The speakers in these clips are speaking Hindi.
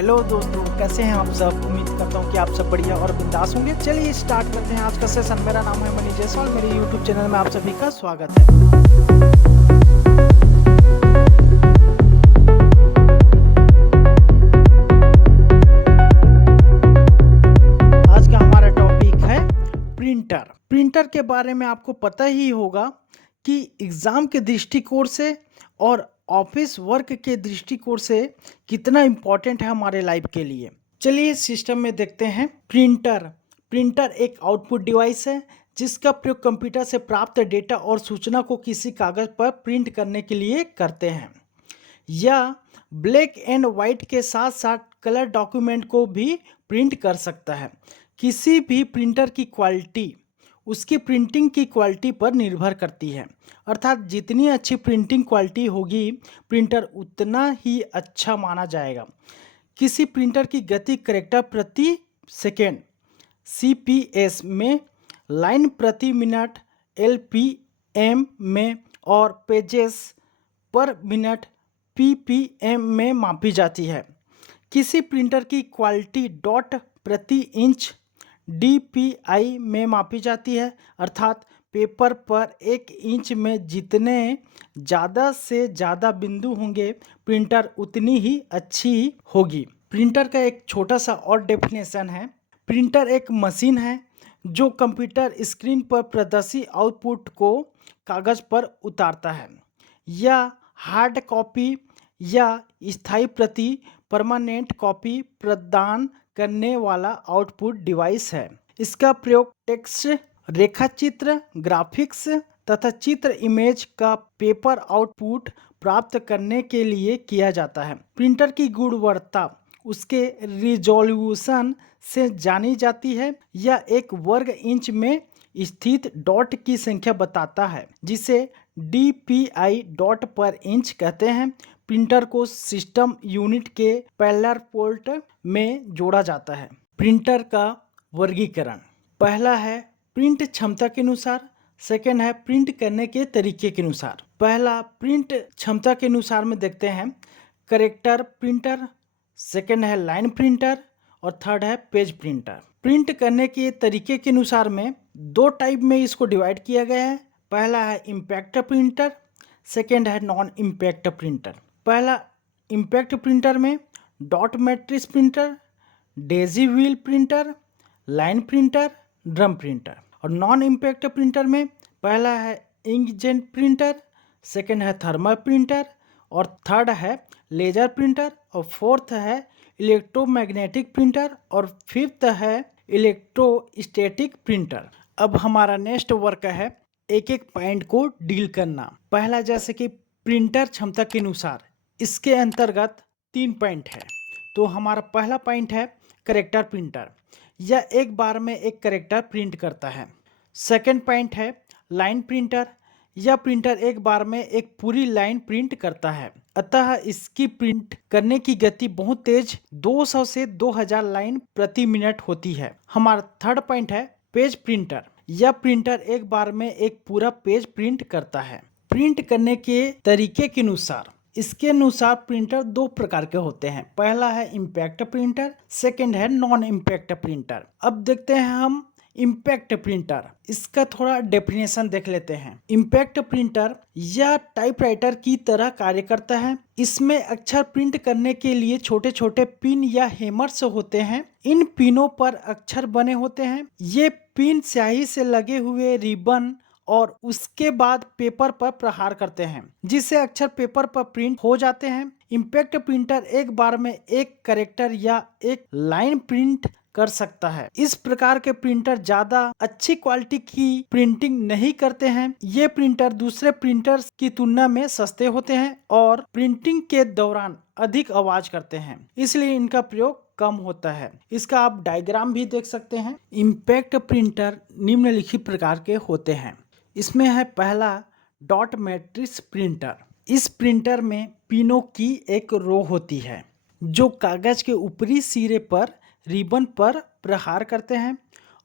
हेलो दोस्तों, कैसे हैं आप सब। उम्मीद करता हूं कि आप सब बढ़िया और बिंदास होंगे। चलिए स्टार्ट करते हैं आज का सेशन। मेरा नाम है मनी जायसवाल, मेरे यूट्यूब चैनल में आप सभी का स्वागत है। आज का हमारा टॉपिक है प्रिंटर। प्रिंटर के बारे में आपको पता ही होगा कि एग्ज़ाम के दृष्टिकोण से और ऑफिस वर्क के दृष्टिकोण से कितना इम्पोर्टेंट है हमारे लाइफ के लिए। चलिए सिस्टम में देखते हैं। प्रिंटर एक आउटपुट डिवाइस है जिसका प्रयोग कंप्यूटर से प्राप्त डेटा और सूचना को किसी कागज़ पर प्रिंट करने के लिए करते हैं। या ब्लैक एंड वाइट के साथ साथ कलर डॉक्यूमेंट को भी प्रिंट कर सकता है। किसी भी प्रिंटर की क्वालिटी उसकी प्रिंटिंग की क्वालिटी पर निर्भर करती है, अर्थात जितनी अच्छी प्रिंटिंग क्वालिटी होगी प्रिंटर उतना ही अच्छा माना जाएगा। किसी प्रिंटर की गति कैरेक्टर प्रति सेकेंड CPS में, लाइन प्रति मिनट LPM में और पेजेस पर मिनट PPM में मापी जाती है। किसी प्रिंटर की क्वालिटी डॉट प्रति इंच DPI में मापी जाती है, अर्थात पेपर पर 1 इंच में जितने ज़्यादा से ज़्यादा बिंदु होंगे प्रिंटर उतनी ही अच्छी होगी। प्रिंटर का एक छोटा सा और डेफिनेशन है। प्रिंटर एक मशीन है जो कंप्यूटर स्क्रीन पर प्रदर्शित आउटपुट को कागज़ पर उतारता है। यह हार्ड कॉपी या स्थायी प्रति परमानेंट कॉपी प्रदान करने वाला आउटपुट डिवाइस है। इसका प्रयोग टेक्स्ट, रेखाचित्र, ग्राफिक्स तथा चित्र इमेज का पेपर आउटपुट प्राप्त करने के लिए किया जाता है। प्रिंटर की गुणवत्ता उसके रिजोल्यूशन से जानी जाती है। यह एक वर्ग इंच में स्थित डॉट की संख्या बताता है जिसे DPI डॉट पर इंच कहते हैं। प्रिंटर को सिस्टम यूनिट के पैरेलल पोर्ट में जोड़ा जाता है। प्रिंटर का वर्गीकरण, पहला है प्रिंट क्षमता के अनुसार, सेकेंड है प्रिंट करने के तरीके के अनुसार। पहला प्रिंट क्षमता के अनुसार में देखते हैं कैरेक्टर प्रिंटर, सेकेंड है लाइन प्रिंटर और थर्ड है पेज प्रिंटर। प्रिंट करने के तरीके के अनुसार में 2 टाइप में इसको डिवाइड किया गया है। पहला है इम्पैक्ट प्रिंटर, सेकेंड है नॉन इम्पैक्ट प्रिंटर। पहला इम्पैक्ट प्रिंटर में dot matrix printer, Daisy wheel printer, line printer, drum printer. और नॉन इम्पैक्ट प्रिंटर में पहला है इंकजेट प्रिंटर, सेकेंड है थर्मल प्रिंटर और थर्ड है लेजर प्रिंटर और फोर्थ है इलेक्ट्रोमैग्नेटिक प्रिंटर और फिफ्थ है इलेक्ट्रोस्टैटिक प्रिंटर। अब हमारा नेक्स्ट वर्क है एक एक पॉइंट को डील करना। पहला जैसे कि प्रिंटर क्षमता के अनुसार, इसके अंतर्गत 3 पॉइंट है। तो हमारा पहला पॉइंट है कैरेक्टर प्रिंटर, यह एक बार में एक कैरेक्टर प्रिंट करता है। सेकेंड पॉइंट है लाइन प्रिंटर, यह प्रिंटर एक बार में एक पूरी लाइन प्रिंट करता है, अतः इसकी प्रिंट करने की गति बहुत तेज 200 से 2000 लाइन प्रति मिनट होती है। हमारा थर्ड पॉइंट है पेज प्रिंटर, यह प्रिंटर एक बार में एक पूरा पेज प्रिंट करता है। प्रिंट करने के तरीके के अनुसार, इसके अनुसार प्रिंटर 2 प्रकार के होते हैं। पहला है इम्पैक्ट प्रिंटर, सेकेंड है नॉन इम्पैक्ट प्रिंटर। अब देखते हैं हम इम्पैक्ट प्रिंटर, इसका थोड़ा डेफिनेशन देख लेते हैं। इम्पैक्ट प्रिंटर यह टाइपराइटर की तरह कार्य करता है। इसमें अक्षर प्रिंट करने के लिए छोटे छोटे पिन या हैमर्स होते हैं। इन पिनों पर अक्षर बने होते हैं। ये पिन स्याही से लगे हुए रिबन और उसके बाद पेपर पर प्रहार करते हैं जिससे अक्षर पेपर पर प्रिंट हो जाते हैं। इम्पैक्ट प्रिंटर एक बार में एक कैरेक्टर या एक लाइन प्रिंट कर सकता है। इस प्रकार के प्रिंटर ज्यादा अच्छी क्वालिटी की प्रिंटिंग नहीं करते हैं। ये प्रिंटर दूसरे प्रिंटर्स की तुलना में सस्ते होते हैं और प्रिंटिंग के दौरान अधिक आवाज करते हैं, इसलिए इनका प्रयोग कम होता है। इसका आप डायग्राम भी देख सकते हैं। इम्पैक्ट प्रिंटर निम्नलिखित प्रकार के होते हैं। इसमें है पहला डॉट मैट्रिक्स प्रिंटर। इस प्रिंटर में पिनों की एक रो होती है जो कागज के ऊपरी सिरे पर रिबन पर प्रहार करते हैं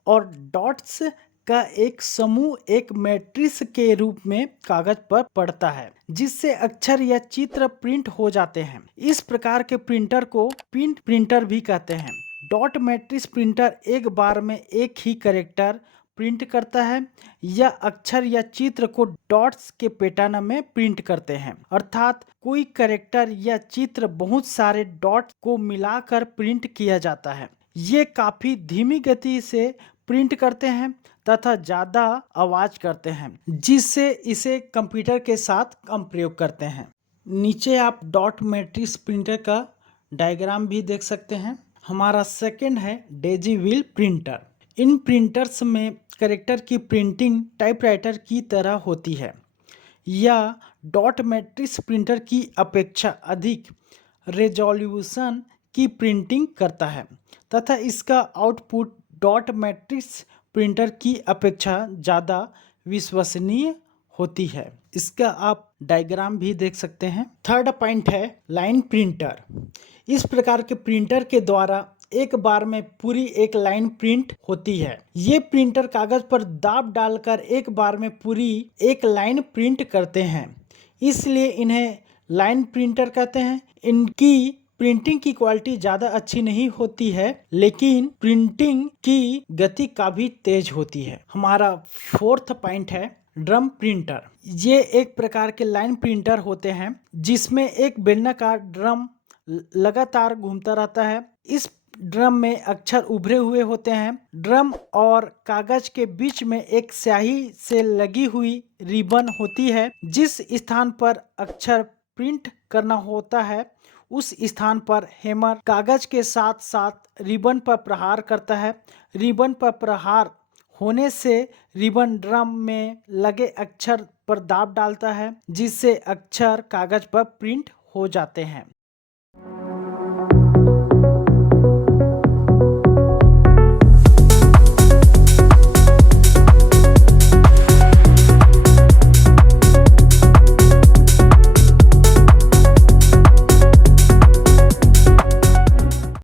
और डॉट्स का एक समूह एक मैट्रिक्स के रूप में कागज पर पड़ता है, जिससे अक्षर या चित्र प्रिंट हो जाते हैं। इस प्रकार के प्रिंटर को पिन प्रिंटर भी कहते हैं। डॉट मैट्रिक्स प्रिंटर एक बार में एक ही कैरेक्टर प्रिंट करता है या अक्षर या चित्र को डॉट्स के पैटर्न में प्रिंट करते हैं, अर्थात कोई कैरेक्टर या चित्र बहुत सारे डॉट को मिलाकर प्रिंट किया जाता है। ये काफी धीमी गति से प्रिंट करते हैं तथा ज़्यादा आवाज़ करते हैं, जिससे इसे कंप्यूटर के साथ कम प्रयोग करते हैं। नीचे आप डॉट मैट्रिक्स प्रिंटर का डायग्राम भी देख सकते हैं। हमारा सेकंड है डेजी व्हील प्रिंटर। इन प्रिंटर्स में कैरेक्टर की प्रिंटिंग टाइपराइटर की तरह होती है। यह डॉट मैट्रिक्स प्रिंटर की अपेक्षा अधिक रेजोल्यूशन की प्रिंटिंग करता है तथा इसका आउटपुट डॉट मैट्रिक्स प्रिंटर की अपेक्षा ज़्यादा विश्वसनीय होती है। इसका आप डायग्राम भी देख सकते हैं। थर्ड पॉइंट है लाइन प्रिंटर। इस प्रकार के प्रिंटर के द्वारा एक बार में पूरी एक लाइन प्रिंट होती है। ये प्रिंटर कागज पर दाब डालकर एक बार में पूरी एक लाइन प्रिंट करते हैं, इसलिए इन्हें लाइन प्रिंटर कहते हैं। इनकी प्रिंटिंग की क्वालिटी ज़्यादा अच्छी नहीं होती है, लेकिन प्रिंटिंग की गति काफ़ी तेज होती है। हमारा फोर्थ पॉइंट है ड्रम प्रिंटर। ये एक प्रकार के लाइन प्रिंटर होते हैं जिसमें एक बेलनाकार ड्रम लगातार घूमता रहता है। इस ड्रम में अक्षर उभरे हुए होते हैं। ड्रम और कागज के बीच में एक स्याही से लगी हुई रिबन होती है। जिस स्थान पर अक्षर प्रिंट करना होता है उस स्थान पर हैमर कागज के साथ साथ रिबन पर प्रहार करता है। रिबन पर प्रहार होने से रिबन ड्रम में लगे अक्षर पर दाब डालता है, जिससे अक्षर कागज पर प्रिंट हो जाते हैं।